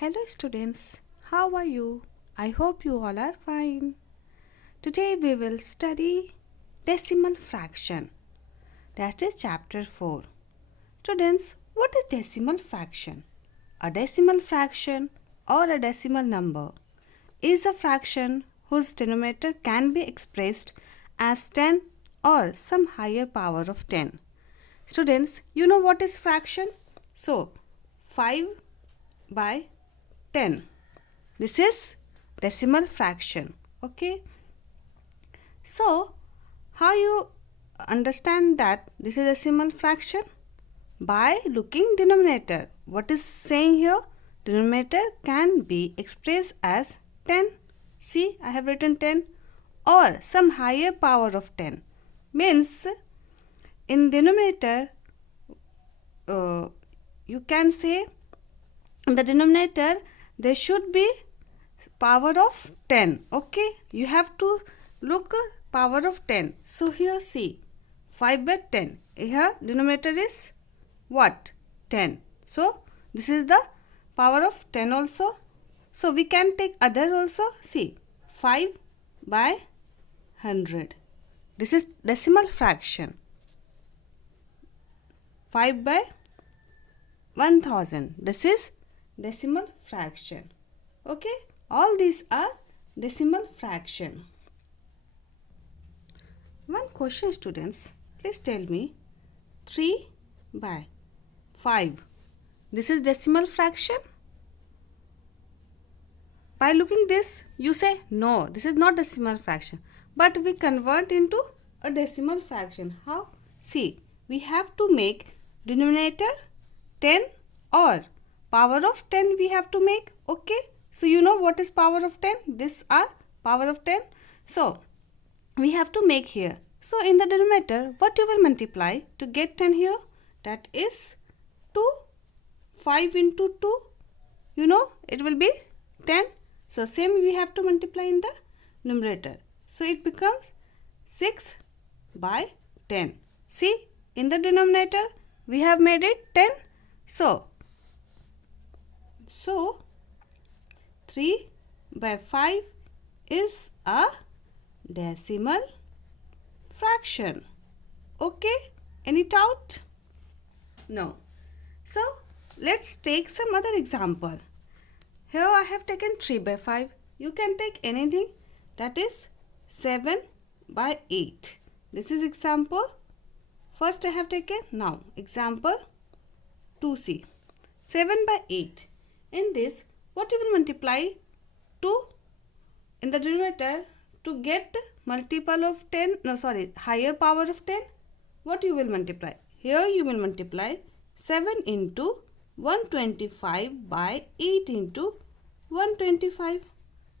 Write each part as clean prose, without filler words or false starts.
Hello students, how are you? I hope you all are fine. Today we will study decimal fraction. That is chapter 4. Students, what is decimal fraction? A decimal fraction or a decimal number is a fraction whose denominator can be expressed as 10 or some higher power of 10. Students, you know what is fraction? So, 5 by 10. This is decimal fraction. Okay. So, how you understand that this is decimal fraction? By looking denominator. What is saying here? Denominator can be expressed as 10. See, I have written 10 or some higher power of 10. Means in denominator you can say in the denominator there should be power of 10. Okay, you have to look power of 10. So here see 5 by 10. Here denominator is what? 10. So this is the power of 10 also. So we can take other also. See 5 by 100. This is decimal fraction. 5 by 1000. This is decimal fraction. Okay, all these are decimal fraction. One question, students, please tell me 3 by 5. This is decimal fraction? By looking this, you say no, this is not decimal fraction. But we convert into a decimal fraction. How? See, we have to make denominator 10 or power of 10 we have to make. Okay, so you know what is power of 10? This are power of 10. So we have to make here. So in the denominator, what you will multiply to get 10 here? That is 2. 5 into 2, you know, it will be 10. So same we have to multiply in the numerator. So it becomes 6 by 10. See, in the denominator we have made it 10. So 3 by 5 is a decimal fraction. Okay, any doubt? No. So let's take some other example. Here I have taken 3 by 5. You can take anything, that is 7 by 8. This is example. First I have taken, now example 2c. 7 by 8. In this, what you will multiply? 2 in the denominator to get multiple of 10, higher power of 10. What you will multiply? Here you will multiply 7 into 125 by 8 into 125.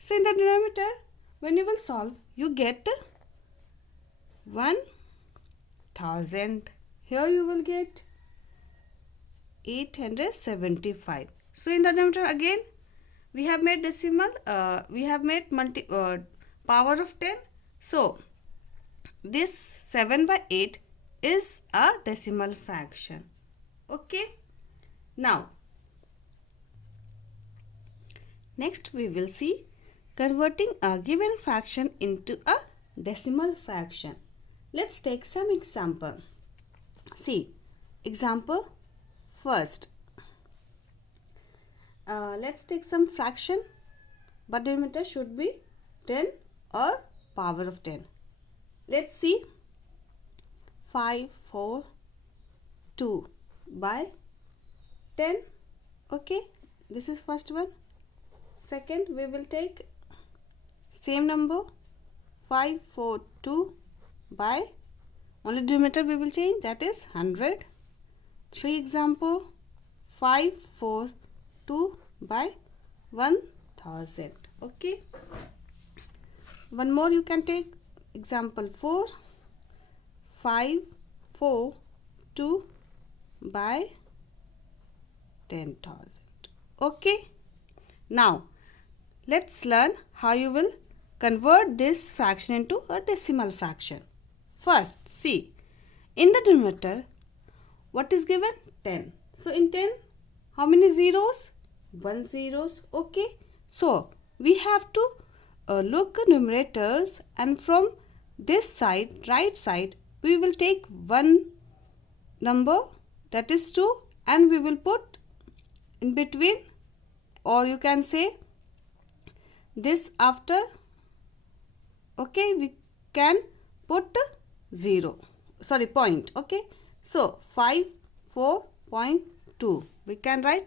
So in the denominator, when you will solve, you get 1000. Here you will get 875. So in the denominator again, we have made decimal, we have made power of 10. So this 7 by 8 is a decimal fraction. Okay. Now, next we will see converting a given fraction into a decimal fraction. Let's take some example. See, example first. Let's take some fraction, but denominator should be 10 or power of 10. Let's see 542 by 10. Okay, this is first one. Second, we will take same number 542 by, only denominator we will change, that is 100. 3 example 542 by 1000. Okay, one more you can take, example 4. 542 by 10,000. Okay, now let's learn how you will convert this fraction into a decimal fraction. First, see, in the denominator, what is given? 10. So in 10, how many zeros? 1 zeros. Okay, so we have to look numerators, and from this side, right side, we will take one number, that is 2, and we will put in between, or you can say this after. Okay, we can put 0, sorry, point. Okay, so 54.2 we can write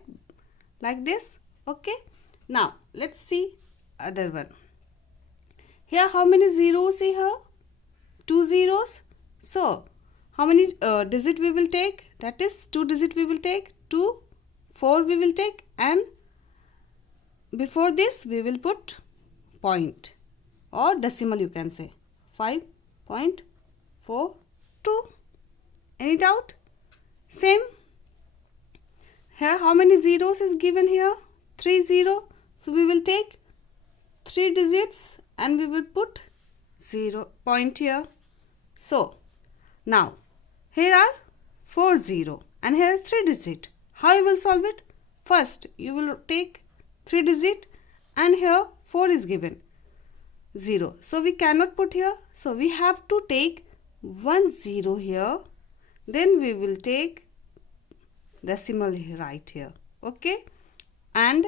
like this. Okay, now let's see other one. Here how many zeros here? 2 zeros. So how many digit we will take? That is 2 digit we will take. 2, 4 we will take, and before this we will put point or decimal, you can say 5.42. Any doubt? Same. Here how many zeros is given here? 3 0. So we will take 3 digits and we will put 0 point here. So now here are 4 0 and here is 3 digit. How you will solve it? First you will take 3 digit and here 4 is given, 0. So we cannot put here. So we have to take 1 0 here. Then we will take decimal right here. Okay. And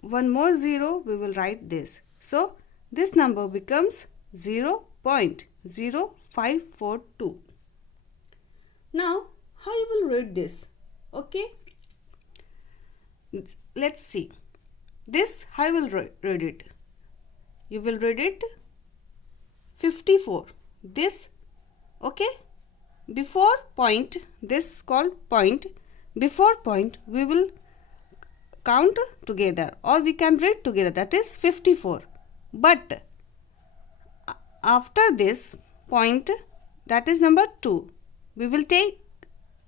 one more 0 we will write this. So this number becomes 0.0542. Now how you will read this? Okay. Let's see. This how you will read it? You will read it 54. This, okay, before point, this called point. Before point we will count together, or we can read together, that is 54. But after this point, that is number 2, we will take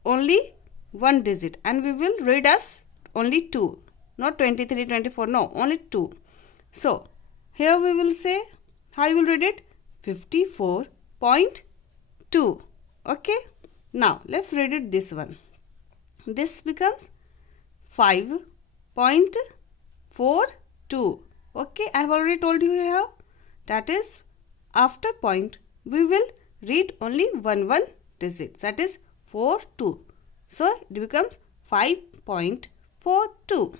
only one digit and we will read as only 2, not 23, 24, no, only 2. So here we will say, how you will read it? 54.2. Okay. Now let's read it this one. This becomes 5.42. Okay, I have already told you here. That is, after point we will read only one digit, that is 42. So it becomes 5.42.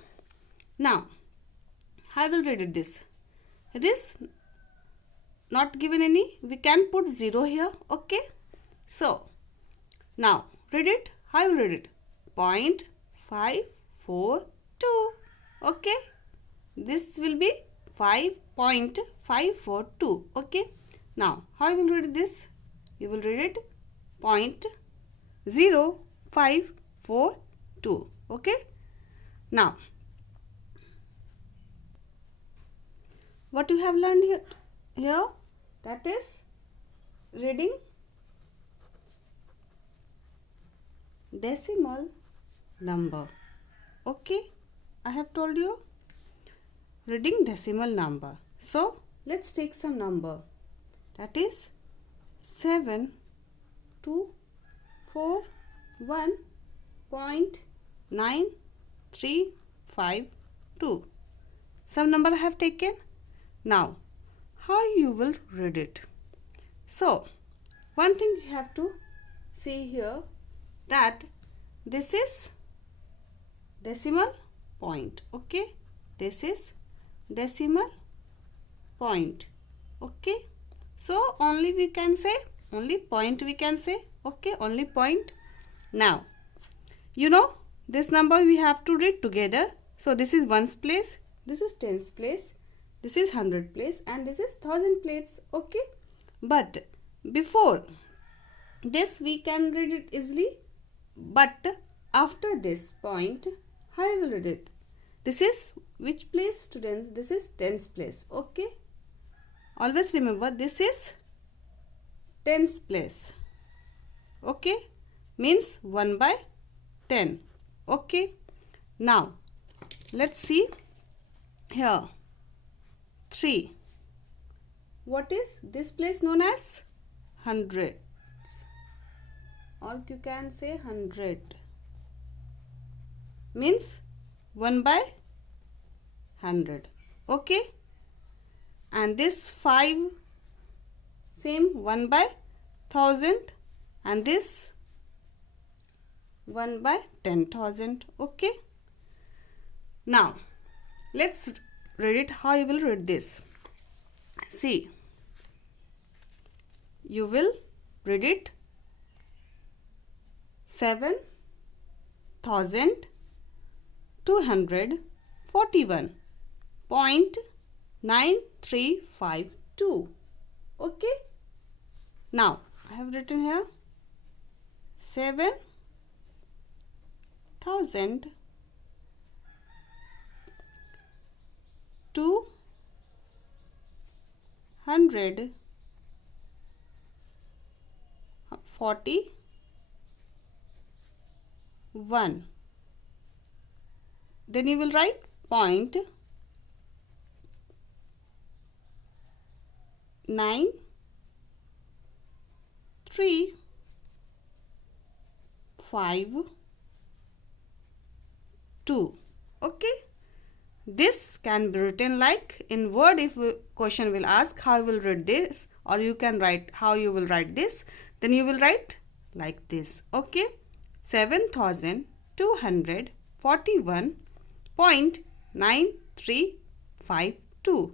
Now how will read it this? It is not given any, we can put 0 here. Okay, so now read it. How you read it? 0.542. Okay, this will be 5.542. Okay, now how you will read this? You will read it 0.0542. Okay, now what you have learned here, that is reading decimal number. Okay, I have told you reading decimal number. So let's take some number, that is 7,241.935.2. Some number I have taken. Now how you will read it? So one thing you have to see here, that this is decimal point. Okay, this is decimal point. Okay, so only we can say, only point we can say. Okay, only point. Now you know this number we have to read together. So this is ones place, this is tens place, this is 100 place, and this is 1000 place. Okay, but before this we can read it easily, but after this point, how I will read it? This is which place, students? This is tens place. Okay, always remember this is tens place. Okay, means 1/10. Okay, now let's see here 3. What is this place known as? 100, or you can say 100, means 1 by 100. Okay, and this 5 same 1 by 1000, and this 1 by 10,000. Okay, now let's read it. How you will read this? See, you will read it 7,241.9352. Okay, now I have written here 7,241. Then you will write point 9352. Okay, this can be written like in word. If a question will ask how you will read this, or you can write how you will write this, then you will write like this. Okay, 7,241.9352.